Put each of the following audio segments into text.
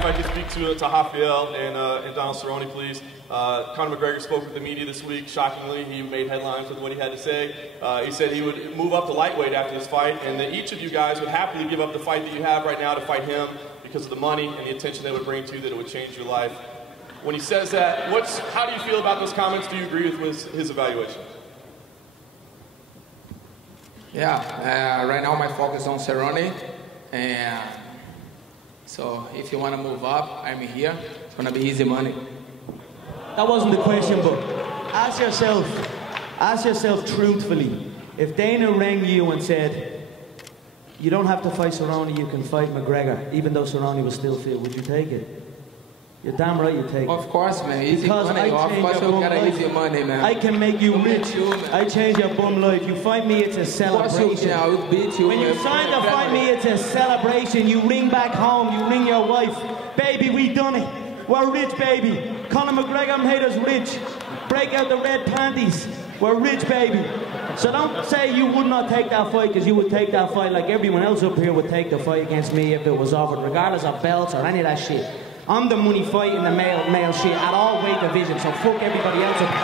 If I could speak to Rafael and Donald Cerrone, please. Conor McGregor spoke with the media this week. Shockingly, he made headlines with what he had to say. He said he would move up to lightweight after this fight, and that each of you guys would happily give up the fight that you have right now to fight him because of the money and the attention they would bring to you, that it would change your life. When he says that, how do you feel about those comments? Do you agree with his evaluation? Yeah, right now my focus on Cerrone, and so if you want to move up, I'm here. It's gonna be easy money. That wasn't the question, but ask yourself truthfully. If Dana rang you and said, you don't have to fight Cerrone, you can fight McGregor, even though Cerrone was still fit, would you take it? You're damn right you take it. Of course, man. Easy money. Of course you gotta easy money, man. I can make you rich. I change your bum life. You fight me, it's a celebration. I will beat you. When you sign to fight me, it's a celebration. You ring back home, you ring your wife. Baby, we done it. We're rich, baby. Conor McGregor made us rich. Break out the red panties. We're rich, baby. So don't say you would not take that fight, because you would take that fight like everyone else up here would take the fight against me if it was offered, regardless of belts or any of that shit. I'm the money fight in the male shit at all weight divisions, so fuck everybody else up.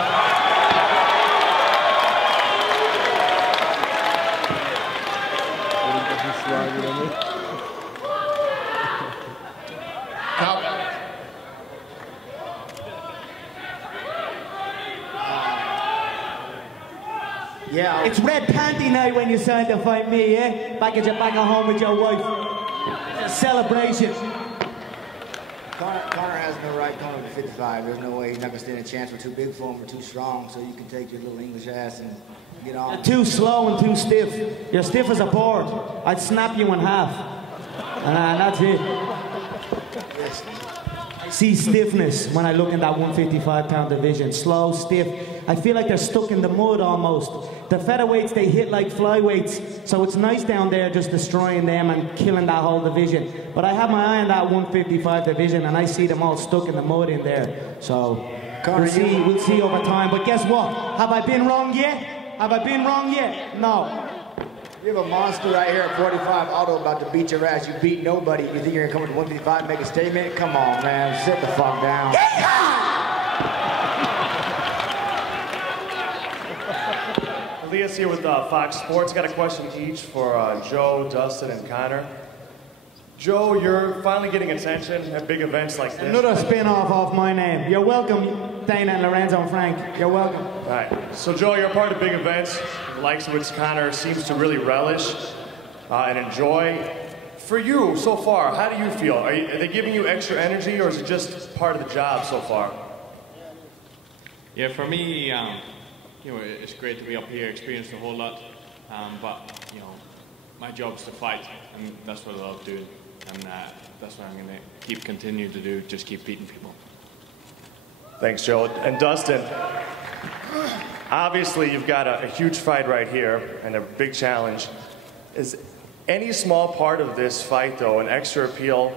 Yeah. It's red panty night when you decide to fight me, yeah? Back at home with your wife. It's a celebration. Conor has no right coming to 55. There's no way he's not going to stand a chance. We're too big for him. We're too strong. So you can take your little English ass and get on. You're too slow and too stiff. You're stiff as a board. I'd snap you in half. And that's it. I see stiffness when I look in that 155-pound division. Slow, stiff. I feel like they're stuck in the mud almost. The featherweights, they hit like flyweights. So it's nice down there just destroying them and killing that whole division. But I have my eye on that 155 division and I see them all stuck in the mud in there. So we'll see over time. But guess what? Have I been wrong yet? Have I been wrong yet? No. You have a monster right here at 45, Otto, about to beat your ass. You beat nobody. You think you're going to come to 155 and make a statement? Come on, man. Sit the fuck down. Elias here with Fox Sports. Got a question each for Joe, Dustin, and Conor. Joe, you're finally getting attention at big events like this. Another spin-off of my name. You're welcome, Dana and Lorenzo and Frank. You're welcome. All right. So, Joe, you're a part of big events, the likes of which Conor seems to really relish and enjoy. For you, so far, how do you feel? Are they giving you extra energy, or is it just part of the job so far? Yeah, for me, you know, it's great to be up here, experienced a whole lot, but, you know, my job is to fight, and that's what I love doing, and that's what I'm going to continue to do, just keep beating people. Thanks, Joe. And Dustin, obviously you've got a huge fight right here, and a big challenge. Is any small part of this fight, though, an extra appeal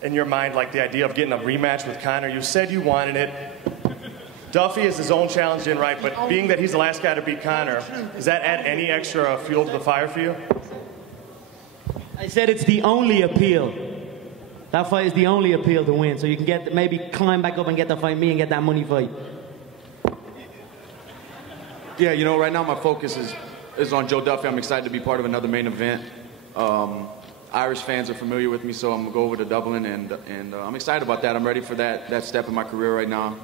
in your mind, like the idea of getting a rematch with Conor? You said you wanted it. Duffy is his own challenge in right, but being that he's the last guy to beat Conor, does that add any extra fuel to the fire for you? I said it's the only appeal. That fight is the only appeal to win, so you can get maybe climb back up and get to fight me and get that money fight. Yeah, you know, right now my focus is on Joe Duffy. I'm excited to be part of another main event. Irish fans are familiar with me, so I'm gonna go over to Dublin, and I'm excited about that. I'm ready for that step in my career right now.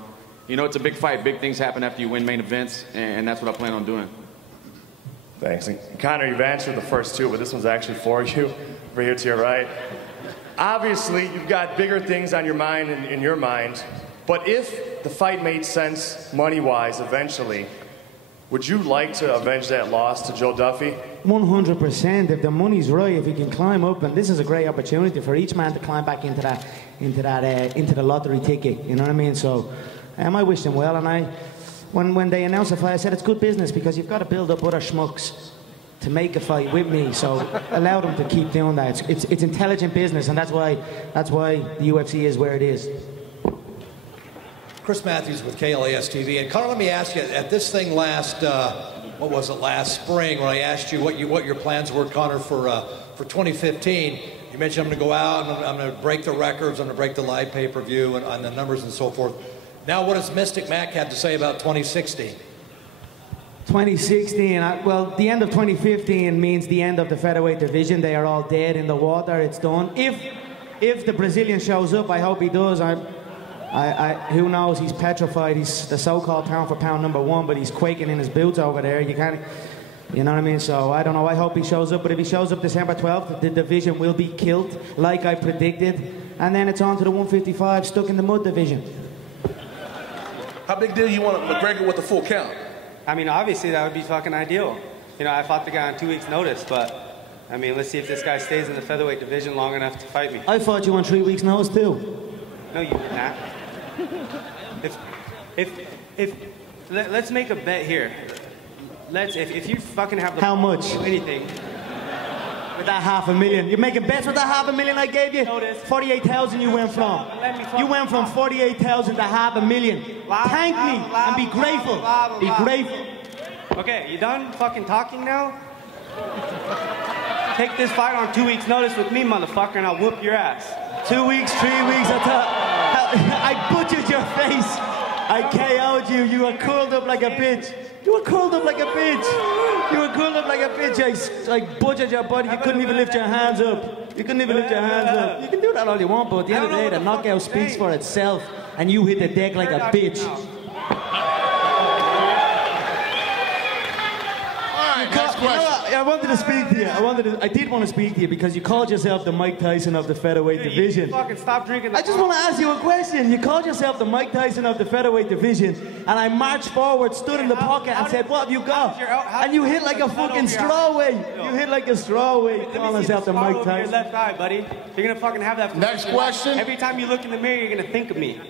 You know, it's a big fight. Big things happen after you win main events, and that's what I plan on doing. Thanks. And Conor, you've answered the first two, but this one's actually for you, over here to your right. Obviously, you've got bigger things on your mind and in your mind, but if the fight made sense money-wise eventually, would you like to avenge that loss to Joe Duffy? 100%. If the money's right, if he can climb up, and this is a great opportunity for each man to climb back into the lottery ticket. You know what I mean? So. I wish them well, and when they announced the fight, I said it's good business because you've got to build up other schmucks to make a fight with me. So allow them to keep doing that. It's intelligent business, and that's why the UFC is where it is. Chris Matthews with KLAS TV, and Conor, let me ask you: at this thing last, what was it, last spring, when I asked you what your plans were, Conor, for 2015, You mentioned I'm going to go out and I'm going to break the records, I'm going to break the live pay-per-view and on the numbers and so forth. Now, what does Mystic Mac have to say about 2016? 2016, well, the end of 2015 means the end of the featherweight division. They are all dead in the water. It's done. If the Brazilian shows up, I hope he does. Who knows? He's petrified. He's the so-called pound-for-pound #1, but he's quaking in his boots over there. You can't, you know what I mean? So I don't know. I hope he shows up. But if he shows up December 12th, the division will be killed, like I predicted. And then it's on to the 155, stuck in the mud division. How big deal you want McGregor with the full count? I mean, obviously that would be fucking ideal. You know, I fought the guy on 2 weeks' notice, but I mean, let's see if this guy stays in the featherweight division long enough to fight me. I fought you on 3 weeks' notice too. No, you did not. Let's make a bet here. If you fucking have the how much? Do anything. With that $500,000. You're making bets with that $500,000 I gave you? 48,000 you went from. You went from 48,000 to $500,000. Thank me and be grateful. Be grateful. Okay, you done fucking talking now? Take this fight on 2 weeks' notice with me, motherfucker, and I'll whoop your ass. 2 weeks, 3 weeks, I butchered your face. I KO'd you. You were curled up like a bitch. You were curled up like a bitch. You were curled up like a bitch. I butchered your body. You couldn't even lift your hands up. You couldn't even lift your hands up. You can do that all you want, but at the end of the day, the knockout speaks for itself, and you hit the deck like a bitch. I wanted to speak to you. I did want to speak to you because you called yourself the Mike Tyson of the featherweight division. Fucking stop drinking. I just want to ask you a question. You called yourself the Mike Tyson of the featherweight division, and I marched forward, stood in the pocket, and said, "What have you got?" And you hit like a fucking strawweight. You hit like a strawweight. Calling yourself the Mike Tyson. Your left eye, buddy. You're gonna fucking have that. Next question. Every time you look in the mirror, you're gonna think of me.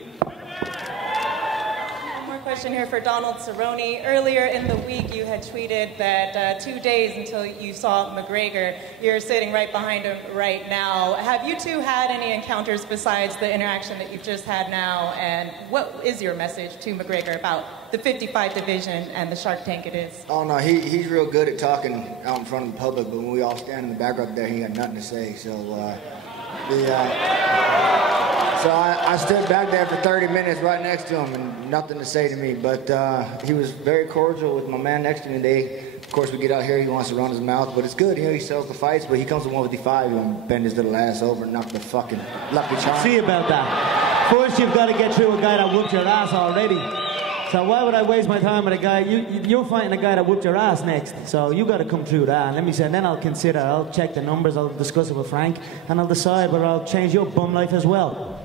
Question here for Donald Cerrone. Earlier in the week, you had tweeted that 2 days until you saw McGregor. You're sitting right behind him right now. Have you two had any encounters besides the interaction that you've just had now? And what is your message to McGregor about the 55 division and the Shark Tank it is? Oh no, he's real good at talking out in front of the public, but when we all stand in the background there, he got nothing to say. So So I stood back there for 30 minutes right next to him and nothing to say to me, but he was very cordial with my man next to me. Of course, we get out here, he wants to run his mouth, but it's good, you know, he sells the fights, but he comes to 155, he won't bend his little ass over and knock the fucking lucky charm. See about that. First, you've got to get through a guy that whooped your ass already. So why would I waste my time with a guy, you're fighting a guy that whooped your ass next, so you got to come through that, and let me say, and then I'll consider, I'll check the numbers, I'll discuss it with Frank, and I'll decide whether I'll change your bum life as well.